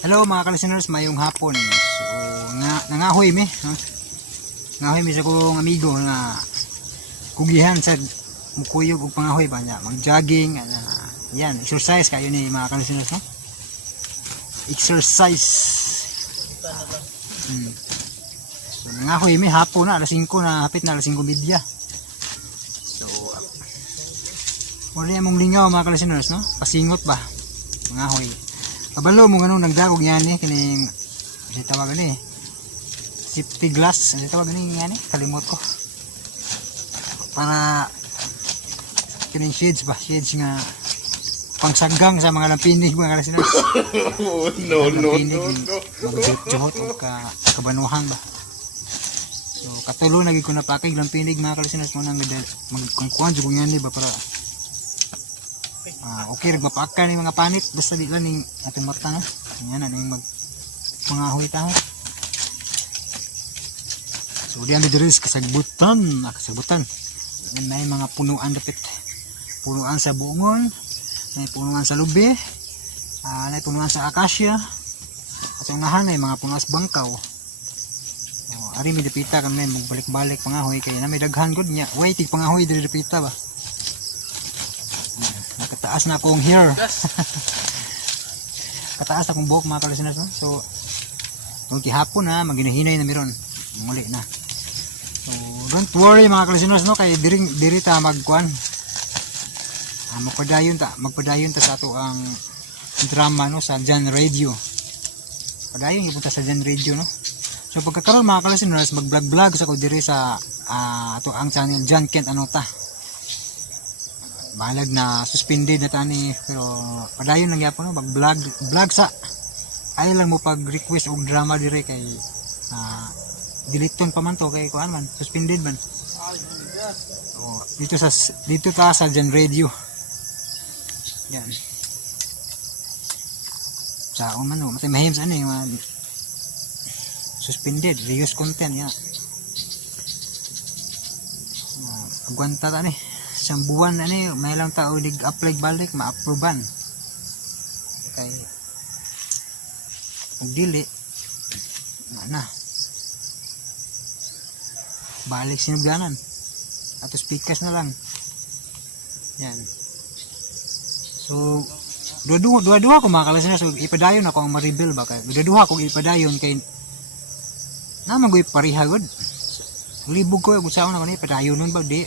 Hello mga ka-listeners, mayong hapon. So, nangahoy mi. Nangahoy mi sa kong amigo nga kugihan sa mukuyog ug pangahoy ba niya. Mag-jogging, yan, exercise kayo ni mga ka-listeners, no? Exercise. So, nangahoy mi hapon na, alas 5 na, hapit na alas 5:30. So, wala mong lingaw mga ka-listeners, no? Pasingot ba? Nangahoy. Kabalo mo ganun nagdagog yan eh kining si tawag ni safety glass si tawag ni yan eh kalimot ko para kining shades nga pangsagang sa mga lampinig mga kalisiners. no magjuhot o kabanuhan ba, so katulo naging ko napakay lampinig mga kalisiners mo nang magkungkuhan jud yan ba para okay, nagmapaka ni mga panit basta di lang ning atong mata na yan na ning mangahoy tayo. So diyan diri kasagbutan may mga punuan dapit, punuan sa buongon, may punuan sa lubi, may punuan sa akasya at ang nahan ay mga punuan sa bangkaw. Ari mi dapita kami magbalik-balik pangahoy kay na may daghan gud nya waiting pangahoy diri dapita ba. Kataas na akong hair. Kataas akong buhok mga kalisiners, no? So kung kihapon na maginahinay na miron muli na. So don't worry mga kalisiners, no? Kay diri ta magkuan, magpadayon ta sa ato ang drama, no? Sa Jan Radio. Padayon ipunta sa Jan Radio, no? So pagkakaroon mga kalisiners, mag-vlog sa ko diri sa ato ang channel Jan Kent Anota. Balag na suspended na tani pero padayon lang yapon, no? Mag-vlog sa ay lang mo pag-request og drama dire kay diliton pa man to kay kuan man suspended man. So, dito ta sa Jan Radio. Yan. Sa man no, matay mahim sa ano yung suspended reuse content ya. Agwanta ta ni isang buwan ani may lang tao dig-apply balik ma-approvean kay ug dili na balik sinugdanan ato speakers na lang yan. So dua-dua ko mga kalisiners, so ipadayon ako ang ma-reveal ba kay dua ko ipadayon kay naman ko ipariha gud libog ko ug saon na ni padayon nun ba di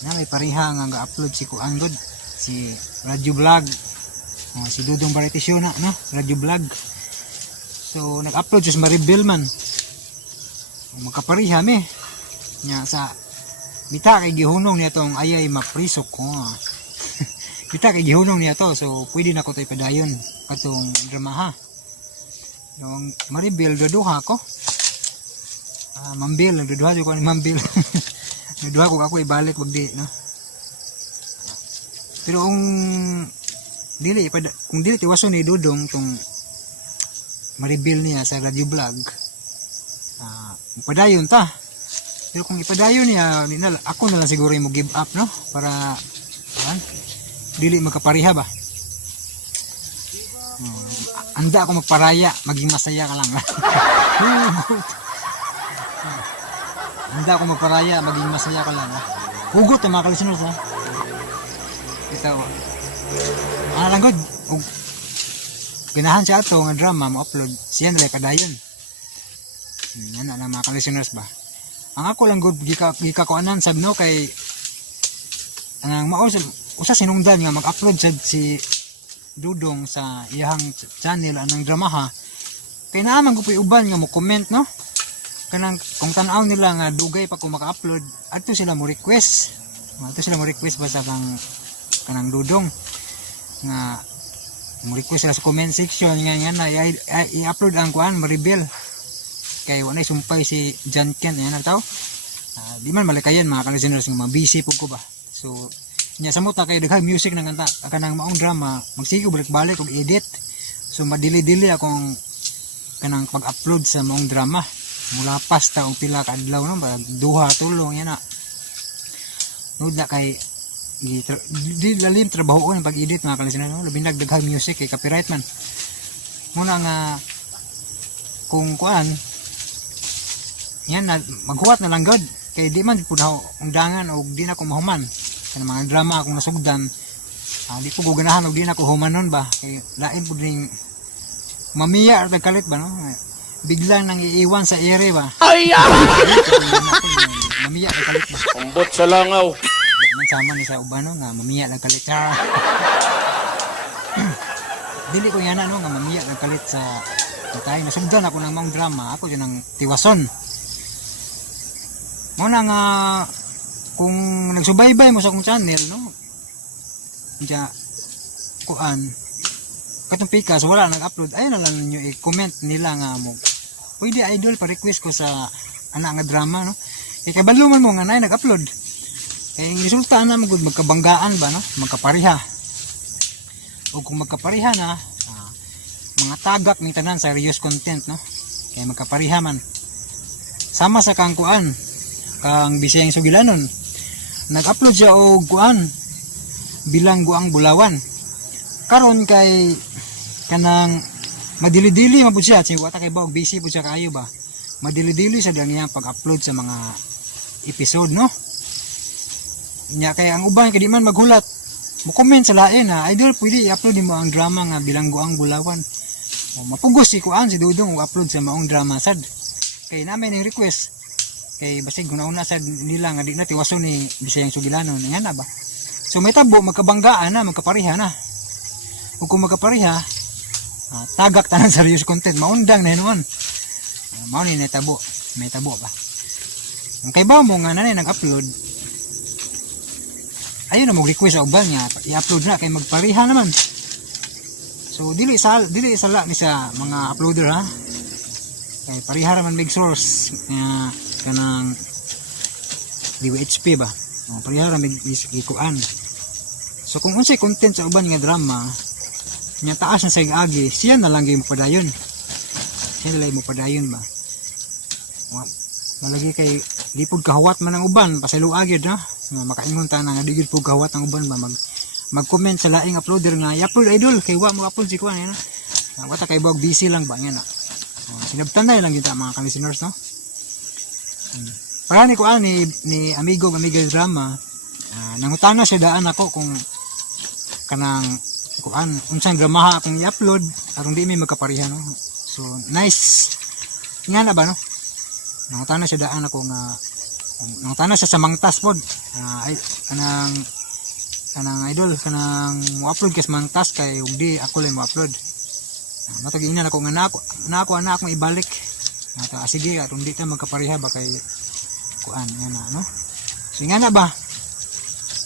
na may pariha nga ga-upload si Kuan God, si Radio Vlog, si Dudong Variety Show na, no? Radio Vlog. So nag-upload just ma-reveal man. Magkapariha mi. Nya sa bita kay gihunong niya tong ayay maprisok ko. Bita kay gihunong niya to, so pwede na ko tay padayon katong drama ha. Yung ma-reveal duduha ko. Mambil, duduha ko ni Mambil. Naduha ko ako ibalik bagdi, no? Pero kung dili tiwason ni Dudong tong ma-reveal niya sa Radio Vlog, padayon ta. Pero kung ipadayon niya, ako na lang siguro yung give up, no? Para dili magkapariha ba? Anda ako magparaya, maging masaya ka lang. Handa ako magparaya, maging masaya ka lang. Hugot na mga kalisiners, ha? Ito. Lang good. Ganahan siya ito, nga drama, ma-upload. Siya nila kadayon. Yan na mga kalisiners ba? Ang ako lang good, gikakuanan sab no, kay ang usa sinungdan nga mag-upload si Dudong sa iyang channel, anang drama ha. Kaya naman ko po uban nga mo comment, no? Kanang kung tanaw nila nga dugay pa ko maka-upload, ato sila mo request basta kanang Dudong nga mo request sila sa comment section nga na i-upload ang kuan ma-reveal kay wala sumpay si Jan Kent yan na tao. Di man malikayan mga kalisiners nga mabisi po ko ba, so nya samot ta kay daghang music nang kanta kanang maong drama magsigo balik-balik og edit, so madili-dili akong kanang pag-upload sa maong drama. Mula pasta o pila ka adlaw, no? Duha tulong yan na. Nod na kay di lalim trabaho ko ng pag-edit mga kalisiners, no? Labi nagdaghang music kay copyright man. muna nga kung kuan yan na maghuwat na lang god kay di man pud undangan og di na ko mahuman kan mga drama akong nasugdan di ko guganahan og di na ko humanon ba kay lain pud ning mamiya at kalit ba no biglang nang iiwan sa ere ba ay mamiya at kalit ba Umbot sa langaw. man sama ni sa ubano nga mamiya at kalit dili ko yana no nga mamiya at kalit sa kay nasugdan ako ng mga drama ako yun ang tiwason mo na nga kung nagsubaybay mo sa akong channel no diya kuan katong pikas wala nag-upload ayun na lang ninyo i-comment nila nga mo pwede idol pa-request ko sa ana nga drama no kay kabaluman mo nga nay nag-upload kay resulta na magud magkabanggaan ba no magkapariha o kung magkapariha na mga tagak ni tanan sa serious content no kay magkapariha man sama sa kang kuan kang Bisayang Sugilanon nag-upload siya og kuan bilang guang bulawan karon kay kanang madili-dili man pud siya si wata kay baog busy pud siya kaayo ba madili-dili sa ganiyang pag-upload sa mga episode no nya kay ang uban kay di man maghulat mo comment sa lain na idol pwede i-upload mo ang drama nga bilang guang bulawan mapugos si kuan si Dudong upload sa maong drama sad kay namin ning request kay basig una sad nila nga di na tiwason ni Bisayang Sugilanon nga na ba so may tabo magkabanggaan na magkapariha na ug kung magkapariha tagak tanan sa serious content maundang na noon mao ni natabo may tabo ba ang kay ba mo nga nanay nag-upload ayun na mo request sa uban nga i-upload na kay magpariha naman. So dili sala ni sa mga uploader ha. Kay pariha man big source kanang DWHP ba. Pariha ra mig ikuan. So kung unsay content sa uban nga drama nya taas na sa agi, siya na lang gyud mo padayon. Siya na lang mo padayon ba. Malagi kay di pud kahawat man ang uban pasaylo agid na. Makaingon ta na nga di gid pud kahawat ang uban ba mag-comment sa laing uploader nga i-upload idol kay wa mo upload si kuan na wata kay bawag busy lang ba nya na sinabtanay lang kita mga listeners no para ni kuan ni amiga drama nangutana siya daan ako kung kanang kuan unsang drama akong i-upload aron di mi magkapariha no so nice nga na ba no nangutana siya daan ako nga nangutana siya sa mangtas pod kanang idol kanang mo-upload kas mangtas kay ug di ako lang mo-upload matag ina nako nga nako anak mo ibalik sige aron di ta magkapariha ba kay kuan nga na no so nga na ba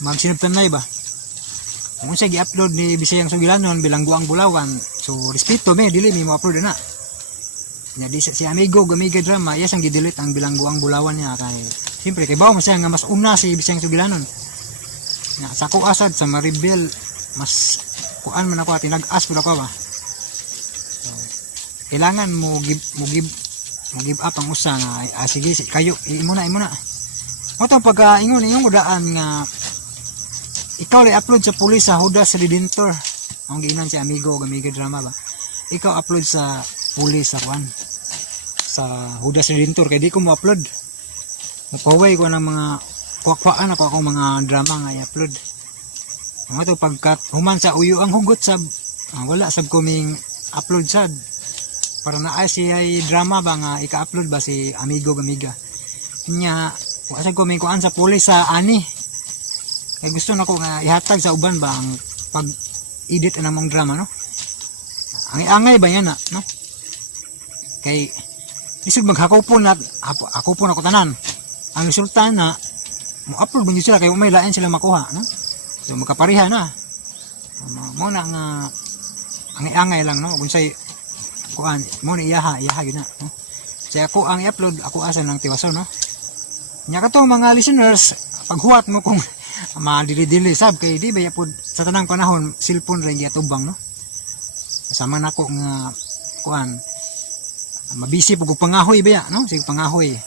magsinabtanay ba kung siya gi-upload ni Bisayang Sugilanon bilang guang bulawan so respeto me dili mi mo-upload na nya di si amiga drama iya sang gi-delete ang bilang guang bulawan niya kay siyempre kay bawo man siya nga mas una si Bisayang Sugilanon sa ako asad sa Maribel mas kuan man ako tinag-as pud ako ba so, kailangan mo give up ang usa nga sige kayo imo na mo to pagka ingon daan nga ikaw li upload sa pulis sa Judas Redentor ang giinan si amiga drama ba ikaw upload sa pulis sa kuan sa Judas Redentor kay di ko mo upload napaway ko ng mga kuwaan ako akong mga drama nga i-upload. Ang ito pagkat human sa uyo ang hugot sab wala sab kuming upload sad para na si ay drama ba nga ika-upload ba si amiga nya wala sab kuming kuan sa pulis sa ani kay gusto nako nga ihatag sa uban ba ang pag-edit ng mga drama no angay ba yan na no kay isig maghakaw po na ako po na ko tanan ang resulta na mo-upload mo sila kay may lain sila makuha no so magkapariha na mo na nga angay lang no unsay kuan mo na iyaha yun na no so ako ang i-upload ako asa ng tiwason no nya kato mga listeners paghuwat mo kung madili-dili sab kay di ba pud sa tanang panahon cellphone ra giatubang no sama nako nga kuan mabisi pug pangahoy ba no sig pangahoy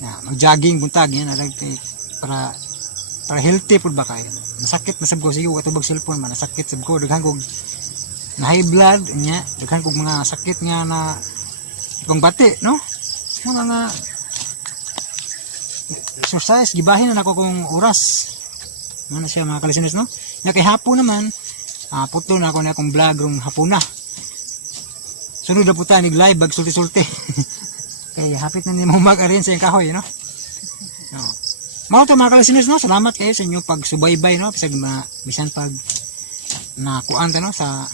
mag-jogging buntag yan para healthy pud ba kay nasakit na sab ko sige katubag cellphone man nasakit sab ko daghang kog na high blood nya daghan kog mga sakit nga na pangbati no mga exercise gibahin na nako kung oras ano siya mga kalisunod no nya kay hapon naman putol na ako na akong vlog rong hapon na sunod na puta nig live bag sulti-sulti kay hapit na nimo mag-arrange sa kahoy no mao to mga kalisunod no salamat kayo sa inyong pagsubaybay no bisag bisan pag nakuan ta no sa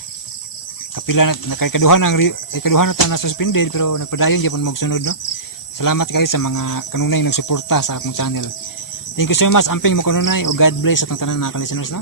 kapila na kay kaduhan na ta na suspended pero nagpadayon gyapon magsunod no. Salamat kayo sa mga kanunay nagsuporta sa akong channel. Thank you so much amping mo kanunay o God bless atong tanan mga kalisteners no.